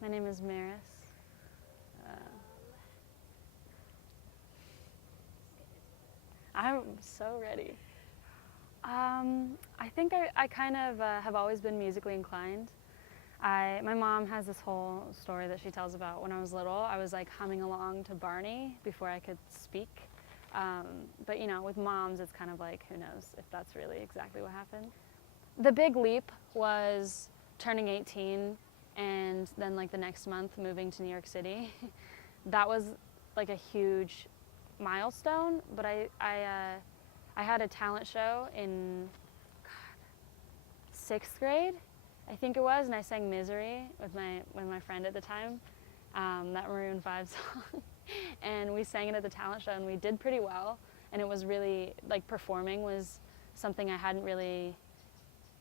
My name is Maris. I'm so ready. I think I kind of have always been musically inclined. My mom has this whole story that she tells about when I was little. I was like humming along to Barney before I could speak. But you know, with moms, it's kind of like, who knows if that's really exactly what happened. The big leap was turning 18 and then like the next month moving to New York City. That was like a huge milestone, but I had a talent show in sixth grade, I think it was, and I sang Misery with my friend at the time, that Maroon 5 song. And we sang it at the talent show and we did pretty well. And it was really, like, performing was something I hadn't really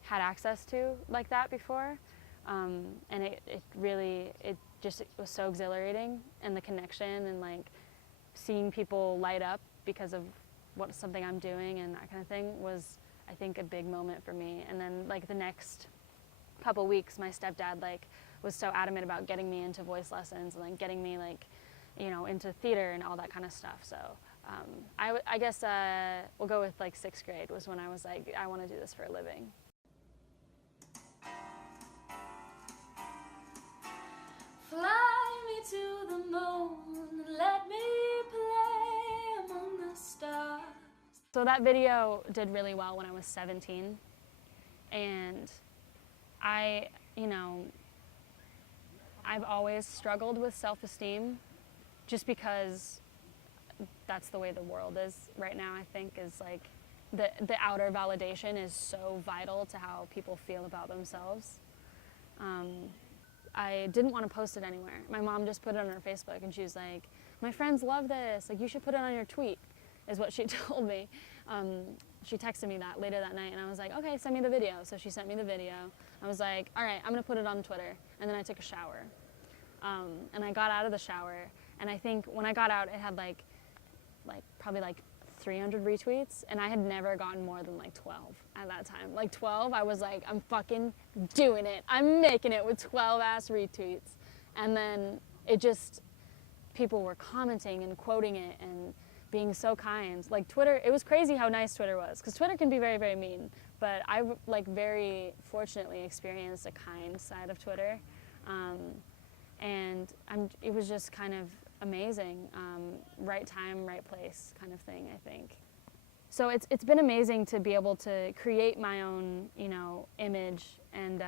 had access to like that before. And it was so exhilarating, and the connection and like seeing people light up because of something I'm doing and that kind of thing was, I think, a big moment for me. And then like the next couple weeks, my stepdad like was so adamant about getting me into voice lessons and like getting me like, you know, into theater and all that kind of stuff. So I guess we'll go with like sixth grade was when I was like, I want to do this for a living. Fly me to the moon, let me play among the stars. So that video did really well when I was 17, and I've always struggled with self-esteem just because that's the way the world is right now. I think is like the outer validation is so vital to how people feel about themselves. I didn't want to post it anywhere. My mom just put it on her Facebook and she was like, my friends love this, like you should put it on your tweet, is what she told me. She texted me that later that night and I was like, okay, send me the video. So she sent me the video. I was like, all right, I'm gonna put it on Twitter. And then I took a shower. And I got out of the shower, and I think when I got out it had like probably like 300 retweets, and I had never gotten more than like 12 at that time. Like 12, I was like, I'm fucking doing it. I'm making it with 12 ass retweets. And then it just, people were commenting and quoting it and being so kind. Like Twitter, it was crazy how nice Twitter was, because Twitter can be very, very mean. But I like very fortunately experienced a kind side of Twitter. And it was just kind of amazing. Right time, right place kind of thing, I think. So it's been amazing to be able to create my own, you know, image and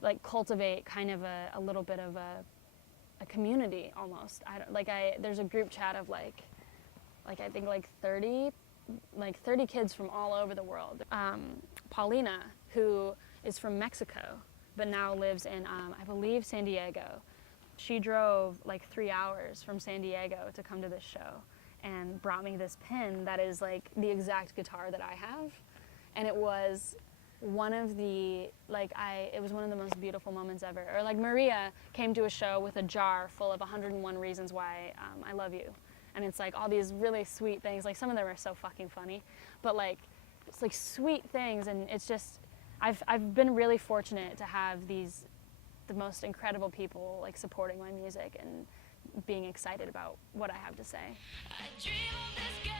like cultivate kind of a little bit of a community almost. There's a group chat of like I think like 30 kids from all over the world. Paulina, who is from Mexico, but now lives in, I believe, San Diego. She drove like 3 hours from San Diego to come to this show and brought me this pin that is like the exact guitar that I have. And it was one of the, it was one of the most beautiful moments ever. Or like Maria came to a show with a jar full of 101 reasons why I love you. And it's like all these really sweet things. Like some of them are so fucking funny, but like it's like sweet things. And it's just, I've been really fortunate to have the most incredible people like supporting my music and being excited about what I have to say. I dream of this girl,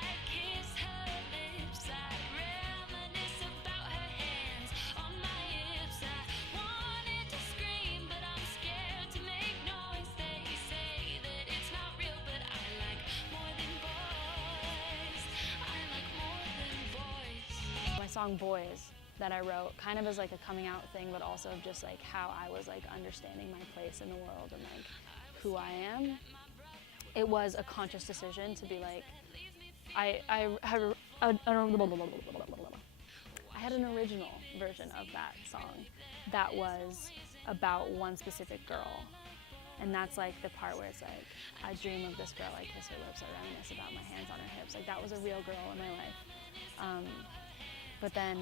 I kiss her lips, I reminisce about her hands on my hips. I wanted to scream, but I'm scared to make noise. They say that it's not real, but I like more than boys. I like more than boys. My song Boys that I wrote kind of as like a coming out thing, but also just like how I was like understanding my place in the world and like who I am. It was a conscious decision to be like, I had an original version of that song that was about one specific girl. And that's like the part where it's like, I dream of this girl, I kiss her lips, I reminisce about my hands on her hips. Like that was a real girl in my life. But then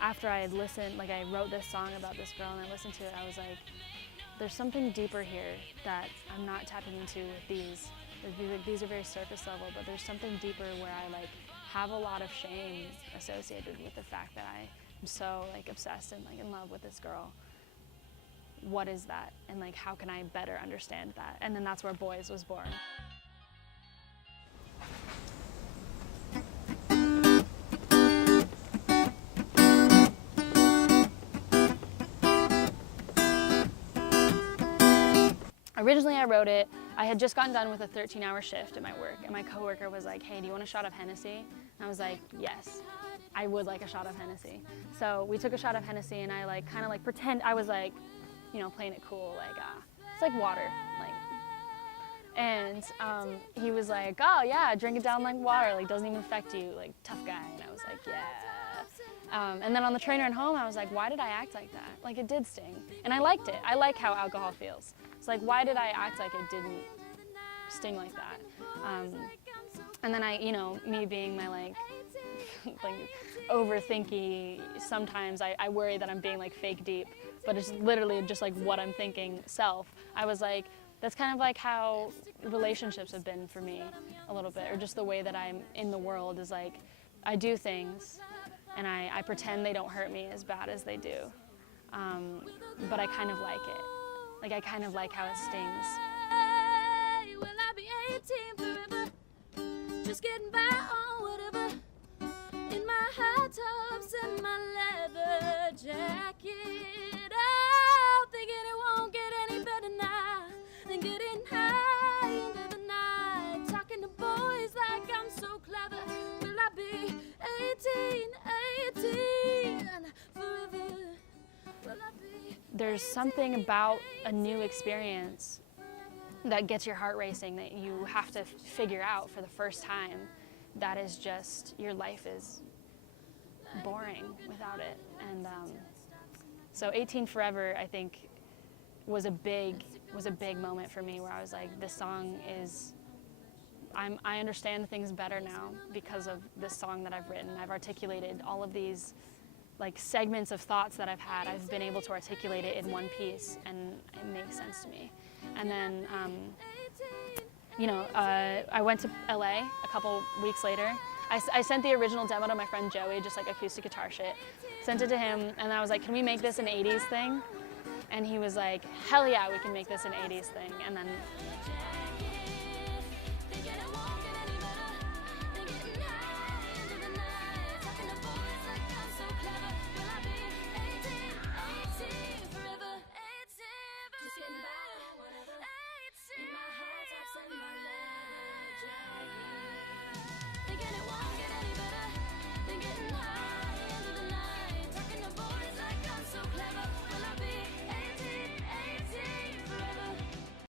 after I had listened, like I wrote this song about this girl and I listened to it, I was like, there's something deeper here that I'm not tapping into with these. These are very surface level, but there's something deeper where I like have a lot of shame associated with the fact that I am so like obsessed and like in love with this girl. what is that? And like, how can I better understand that? And then that's where Boys was born. Originally I wrote it, I had just gotten done with a 13-hour shift at my work, and my coworker was like, hey, do you want a shot of Hennessy? And I was like, yes, I would like a shot of Hennessy. So we took a shot of Hennessy, and I like kind of like pretend, I was like, you know, playing it cool, like, it's like water, like. And he was like, oh yeah, drink it down like water, like doesn't even affect you, like tough guy. And I was like, yeah. And then on the train ride home, I was like, why did I act like that? Like it did sting, and I liked it. I like how alcohol feels. It's like, why did I act like it didn't sting like that? And then I, you know, me being my like overthinky, sometimes I worry that I'm being like fake deep, but it's literally just like what I'm thinking self. I was like, that's kind of like how relationships have been for me a little bit, or just the way that I'm in the world is like, I do things and I pretend they don't hurt me as bad as they do, but I kind of like it. Like I kind of like how it stings. Will I be 18 forever? Just getting by on whatever. In my high tops and my leather jacket. Oh, thinking it won't get any better now than getting high into the night. Talking to boys like I'm so clever. Will I be 18 forever? Will I be? There's something about a new experience that gets your heart racing that you have to figure out for the first time. That is just, your life is boring without it. And so 18 Forever, I think, was a big moment for me, where I was like, this song is, I understand things better now because of this song that I've written. I've articulated all of these like segments of thoughts that I've had. I've been able to articulate it in one piece, and it makes sense to me. And then, you know, I went to LA a couple weeks later. I sent the original demo to my friend Joey, just like acoustic guitar shit. Sent it to him, and I was like, can we make this an 80s thing? And he was like, hell yeah, we can make this an 80s thing. And then